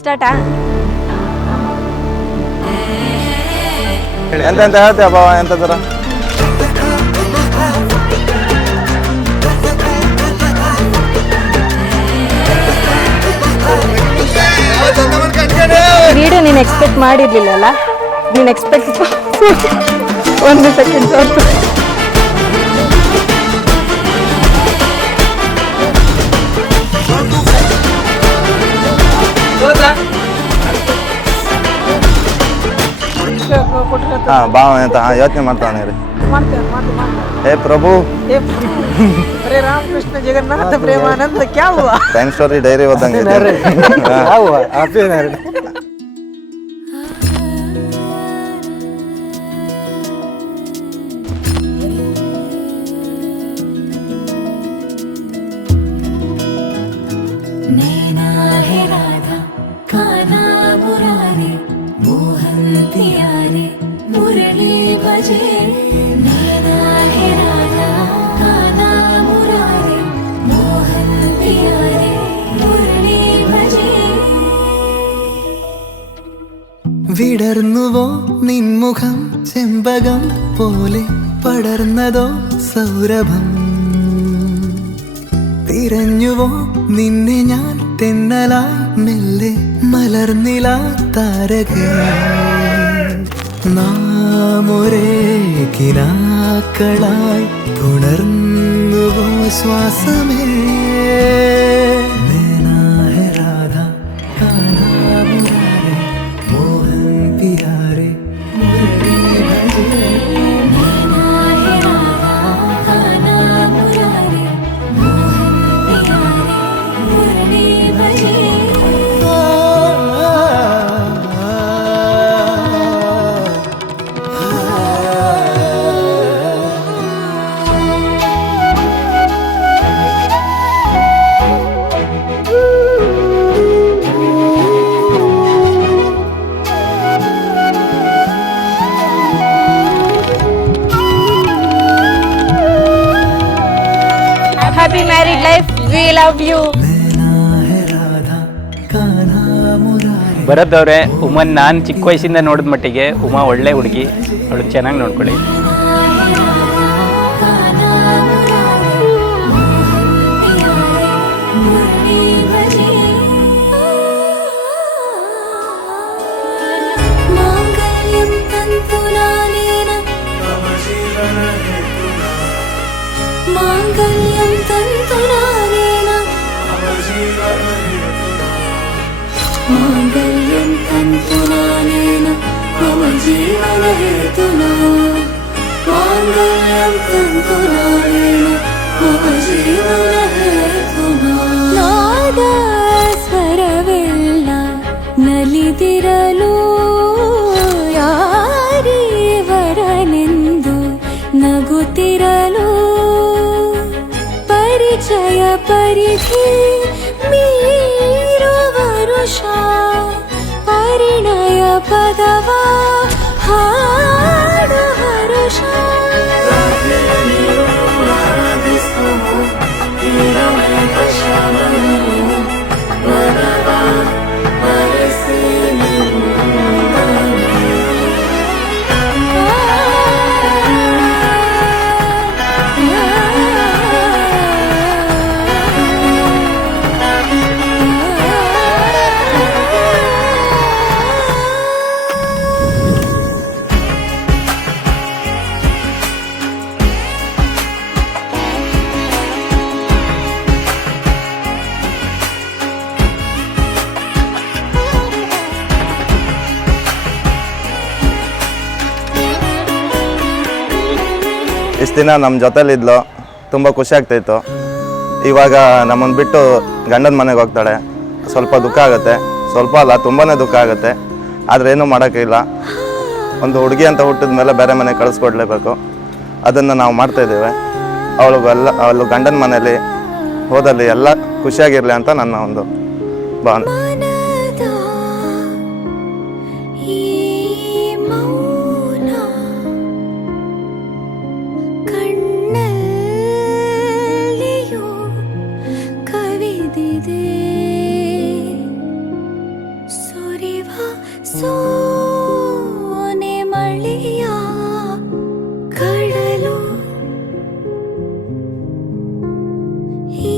ಸ್ಟಾರ್ಟಾ? ಎಂತ ಹೇಳ್ತೀಯ ಬಾವ ಎಂತ ಥರ ವಿಡಿಯೋ ನೀನು ಎಕ್ಸ್ಪೆಕ್ಟ್ ಮಾಡಿರ್ಲಿಲ್ಲಲ್ಲ, ನೀನು ಎಕ್ಸ್ಪೆಕ್ಟ್ ಒಂದು ಸೆಕೆಂಡ್ ಸ್ವಲ್ಪ ಹಾಂ ಬಾವ ಅಂತ ಯೋಚನೆ ಮಾಡ್ತಾವನೆ ರೀ. ಹೇ ಪ್ರಭು अरे रामकृष्ण जगन्नाथ प्रेमानंद क्या हुआ? ಟೈಮ್ ಸ್ಟೋರಿ ಡೈರಿ ಓದಂಗೆ क्या हुआ? आप ही ना नैना है राधा कान्हा मुरारी मोहन प्यारे मुरली बजे नैना है राधा कान्हा मुरारी मोहन प्यारे मुरली बजे വിടർന്നുവോ നിൻമുഖം ചെമ്പകം പോലെ പടർന്നതോ സൗരഭം തിരഞ്ഞുവോ നിന്നെ ഞാൻ തെന്നലായി മെല്ലെ മലർന്നില താരകേ നാം ഒരേ കിനാക്കളായി പുണർന്നുവോ ശ്വാസമേ നൈനാ ഹെ രാധ കാന്ഹാ മുരാരി മോഹൻ പിയാരെ മുരളി ഭജേ नैना है राधा कान्हा मुरारी मोहन प्यारे मुरली बजे happy married life, we love you. ನೈನಾ ಹೆ ರಾಧಾ ಕಾನ್ಹಾ ಮುರಾರಿ. ಭರತ್ ಅವರೇ, ಉಮನ್ ನಾನು ಚಿಕ್ಕ ವಯಸ್ಸಿಂದ ನೋಡಿದ ಮಟ್ಟಿಗೆ ಉಮಾ ಒಳ್ಳೆ ಹುಡುಗಿ, ಅವಳು ಚೆನ್ನಾಗಿ ನೋಡ್ಕೊಳ್ಳಿ. मांगल्यं तन्तुनानेन मांगल्यं तन्तुनानेन मम जीवनहेतुना मांगल्यं तन्तुनानेन मम जीवनहेतुना नाद स्वरवेल्ल नलिदिरलु ಯಾರಿವರನೆಂದು ನಗುತ್ತಿರಲು ಪರಿಚಯ ಪರಿಧಿ ಮೀರುವ ವರುಷ ಪರಿಣಯ ಪದವ ಹಾಡು ಹರುಷ ಇಷ್ಟು ದಿನ ನಮ್ಮ ಜೊತೆಲಿದ್ಲು, ತುಂಬ ಖುಷಿ ಆಗ್ತಾಯಿತ್ತು. ಇವಾಗ ನಮ್ಮನ್ನು ಬಿಟ್ಟು ಗಂಡನ ಮನೆಗೆ ಹೋಗ್ತಾಳೆ, ಸ್ವಲ್ಪ ದುಃಖ ಆಗುತ್ತೆ. ಸ್ವಲ್ಪ ಅಲ್ಲ, ತುಂಬಾ ದುಃಖ ಆಗುತ್ತೆ. ಆದರೆ ಏನೂ ಮಾಡೋಕ್ಕಿಲ್ಲ. ಒಂದು ಹುಡುಗಿ ಅಂತ ಹುಟ್ಟಿದ ಮೇಲೆ ಬೇರೆ ಮನೆಗೆ ಕಳಿಸ್ಕೊಡ್ಲೇಬೇಕು. ಅದನ್ನು ನಾವು ಮಾಡ್ತಾಯಿದ್ದೇವೆ. ಅವಳು ಗಂಡನ ಮನೇಲಿ ಹೋದಲ್ಲಿ ಎಲ್ಲ ಖುಷಿಯಾಗಿರಲಿ ಅಂತ ನನ್ನ ಒಂದು ಭಾವನೆ. ಸೋನೆ ಮಳೆಯ ಕಡಲು ಈ